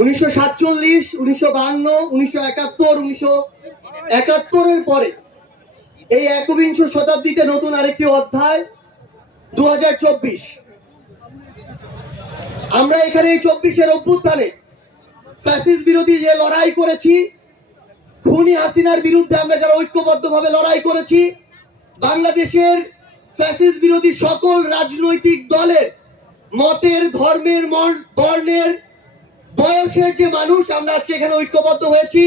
উনিশশো সাতচল্লিশ উনিশশো বাহান্ন উনিশশো একাত্তর উনিশশো একাত্তরের পরে এই একবিংশ শতাব্দীতে নতুন আরেকটি অধ্যায় দু আমরা এখানে এই চব্বিশের অভ্যুত্থানে ফ্যাসিস বিরোধী যে লড়াই করেছি খুনি হাসিনার বিরুদ্ধে আমরা যারা ঐক্যবদ্ধভাবে লড়াই করেছি বাংলাদেশের ফ্যাসিস বিরোধী সকল রাজনৈতিক দলের মতের ধর্মের বর্ণের বয়সের যে মানুষ আমরা আজকে এখানে ঐক্যবদ্ধ হয়েছি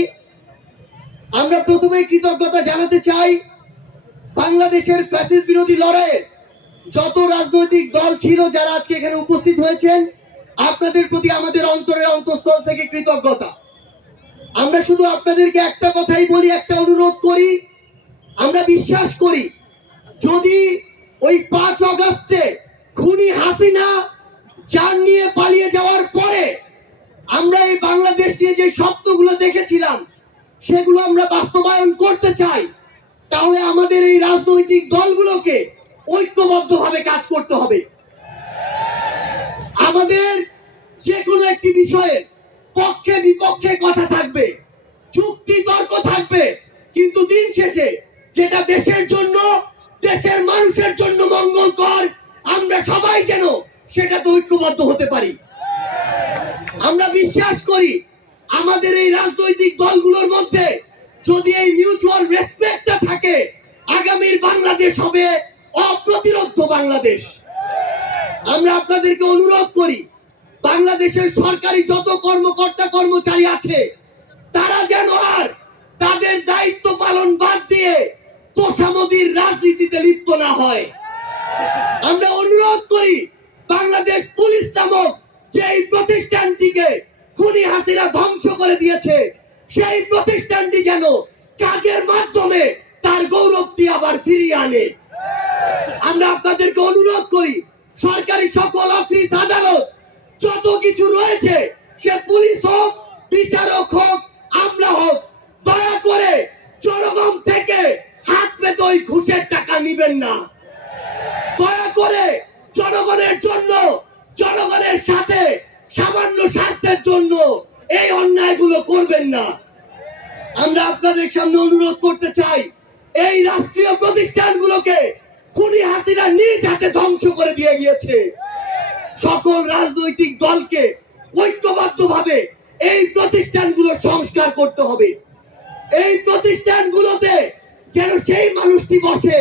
আমরা প্রথমে কৃতজ্ঞতা জানাতে চাই বাংলাদেশের ফ্যাসিস বিরোধী লড়াইয়ে যত রাজনৈতিক দল ছিল যারা আজকে এখানে উপস্থিত হয়েছেন আপনাদের প্রতি আমাদের অন্তরের অন্তঃস্থল থেকে কৃতজ্ঞতা আমরা শুধু আপনাদেরকে একটা কথাই বলি একটা অনুরোধ করি আমরা বিশ্বাস করি যদি ওই পাঁচ অগস্টে খুনি হাসিনা যান নিয়ে পালিয়ে যাওয়ার পরে আমরা এই বাংলাদেশ নিয়ে যে স্বপ্নগুলো দেখেছিলাম সেগুলো আমরা বাস্তবায়ন করতে চাই তাহলে আমাদের এই রাজনৈতিক দলগুলোকে ঐক্যবদ্ধভাবে কাজ করতে হবে আমাদের যে কোনো একটি বিষয়ে পক্ষে বিপক্ষে কথা থাকবে চুক্তি তর্ক থাকবে কিন্তু দিন শেষে যেটা দেশের জন্য দেশের মানুষের জন্য মঙ্গলকর আমরা সবাই যেন সেটাতে ঐক্যবদ্ধ হতে পারি আমরা বিশ্বাস করি আমাদের এই রাজনৈতিক দলগুলোর মধ্যে যদি এই মিউচুয়াল রেসপেক্টটা থাকে আগামীর বাংলাদেশ হবে অপ্রতিরোধ বাংলাদেশ আমরা আপনাদেরকে অনুরোধ করি বাংলাদেশের সরকারি যত কর্মকর্তা কর্মচারী আছে তারা যেন আর তাদের দায়িত্ব পালন বাদ দিয়ে তোষামদির রাজনীতিতে লিপ্ত না হয় আমরা অনুরোধ করি বাংলাদেশ পুলিশ নামক যেই প্রতিষ্ঠানটিকে খুনি হাসিরা ধ্বংস করে দিয়েছে সেই প্রতিষ্ঠানটি যেন কাজের মাধ্যমে তার গৌরবটি আবার ফিরিয়ে আনে আমরা আপনাদেরকে অনুরোধ করি সরকারি সকল অফিস আদালত যত কিছু রয়েছে সে পুলিশ হোক বিচারক হোক আমরা হোক দয়া করে জনগণ থেকে হাত পেতে ওই ঘুষের টাকা নিবেন না দয়া করে জনগণের জন্য জনগণের সাথে সামান্য স্বার্থের জন্য এই অন্যায়গুলো করবেন না আমরা আপনাদের সামনে অনুরোধ করতে চাই এই রাষ্ট্রীয় প্রতিষ্ঠানগুলোকে খুনি হাতিরা নিজ হাতে ধ্বংস করে দিয়ে গিয়েছে সকল রাজনৈতিক দলকে ঐক্যবদ্ধভাবে এই প্রতিষ্ঠানগুলো সংস্কার করতে হবে এই প্রতিষ্ঠানগুলোতে যেন সেই মানুষটি বসে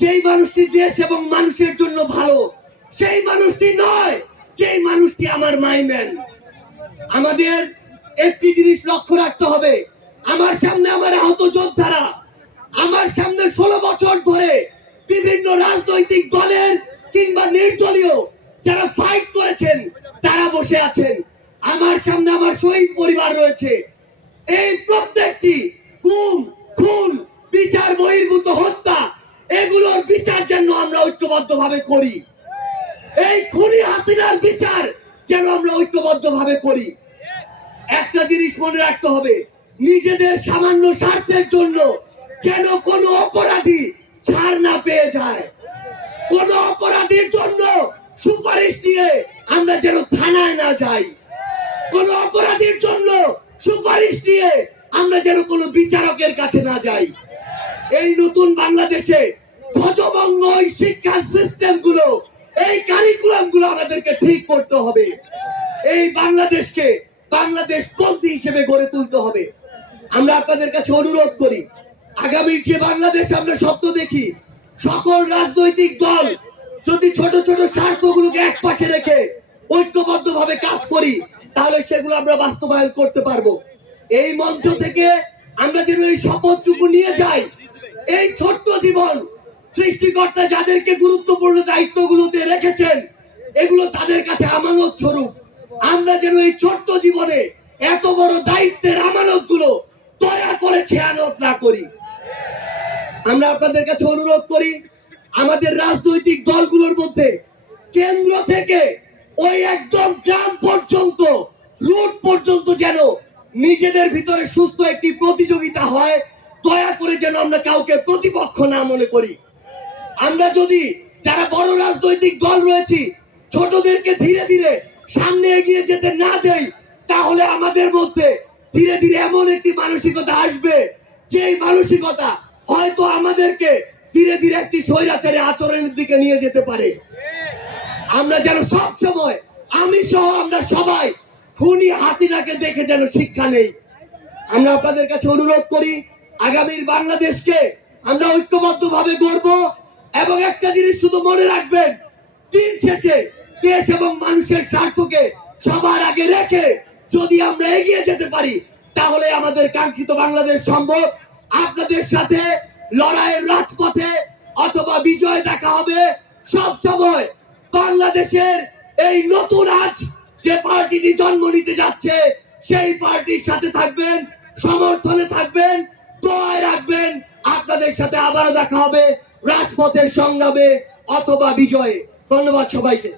যেই মানুষটি দেশ এবং মানুষের জন্য ভালো সেই মানুষটি নয় যেই মানুষটি আমার মাইমেন আমাদের একটি জিনিস লক্ষ্য রাখতে হবে আমার সামনে আমার আহত যোদ্ধারা আমার সামনে ষোলো বছর ধরে বিভিন্ন রাজনৈতিক দলের কিংবা নির্দলীয় যারা ফাইট করেছেন তারা বসে আছেন আমার সামনে আমার শহীদ পরিবার রয়েছে এই প্রত্যেকটি খুন খুন বিচার বহির্ভূত হত্যা এগুলোর বিচার যেন আমরা ঐক্যবদ্ধভাবে করি এই খুনি হাসিনার বিচার যেন আমরা ঐক্যবদ্ধ ভাবে করি একটা জিনিস মনে রাখতে হবে নিজেদের সামান্য স্বার্থের জন্য যেন কোনো অপরাধী ছাড় না পেয়ে যায় কোন অপরাধীর জন্য সুপারিশ নিয়ে আমরা যেন থানায় না যাই কোন অপরাধীর জন্য সুপারিশ নিয়ে আমরা যেন কোনো বিচারকের কাছে না যাই এই নতুন বাংলাদেশে ওই শিক্ষা সিস্টেম গুলো এই কারিকুলাম গুলো আমাদেরকে ঠিক করতে হবে এই বাংলাদেশকে বাংলাদেশ পন্থী হিসেবে গড়ে তুলতে হবে আমরা আপনাদের কাছে অনুরোধ করি আগামী যে বাংলাদেশ আমরা স্বপ্ন দেখি সকল রাজনৈতিক দল যদি ছোট ছোট স্বার্থগুলোকে এক পাশে রেখে ঐক্যবদ্ধভাবে কাজ করি তাহলে সেগুলো আমরা বাস্তবায়ন করতে পারবো এই মঞ্চ থেকে আমরা যেন এই শপথটুকু নিয়ে যাই এই ছোট্ট জীবন সৃষ্টিকর্তা যাদেরকে গুরুত্বপূর্ণ দায়িত্বগুলোতে রেখেছেন এগুলো তাদের কাছে আমানত স্বরূপ আমরা যেন এই ছোট্ট জীবনে এত বড় দায়িত্বের আমানত গুলো দয়া করে খেয়ানত না করি আমরা আপনাদের কাছে অনুরোধ করি আমাদের রাজনৈতিক দলগুলোর মধ্যে কেন্দ্র থেকে ওই একদম গ্রাম পর্যন্ত রুট পর্যন্ত যেন নিজেদের ভিতরে সুস্থ একটি প্রতিযোগিতা হয় দয়া করে যেন আমরা কাউকে প্রতিপক্ষ না মনে করি আমরা যদি যারা বড় রাজনৈতিক দল রয়েছি ছোটদেরকে ধীরে ধীরে সামনে এগিয়ে যেতে না দেই তাহলে আমাদের মধ্যে ধীরে ধীরে এমন একটি মানসিকতা আসবে যেই মানসিকতা হয়তো আমাদেরকে ধীরে ধীরে একটি স্বৈরাচারে আচরণের দিকে নিয়ে যেতে পারে আমরা যেন সব সময় আমি সহ আমরা সবাই খুনি হাসিনাকে দেখে যেন শিক্ষা নেই আমরা আপনাদের কাছে অনুরোধ করি আগামীর বাংলাদেশকে আমরা ঐক্যবদ্ধভাবে গড়বো এবং একটা জিনিস শুধু মনে রাখবেন দিন শেষে দেশ এবং মানুষের স্বার্থকে সবার আগে রেখে যদি আমরা এগিয়ে যেতে পারি তাহলে আমাদের কাঙ্ক্ষিত বাংলাদেশ সম্ভব আপনাদের সাথে লড়াইয়ের রাজপথে অথবা বিজয় দেখা হবে সব সময় বাংলাদেশের এই নতুন আজ যে পার্টিটি জন্ম নিতে যাচ্ছে সেই পার্টির সাথে থাকবেন সমর্থনে থাকবেন দোয়ায় রাখবেন আপনাদের সাথে আবারও দেখা হবে রাজপথের সংগ্রামে অথবা বিজয়ে ধন্যবাদ সবাইকে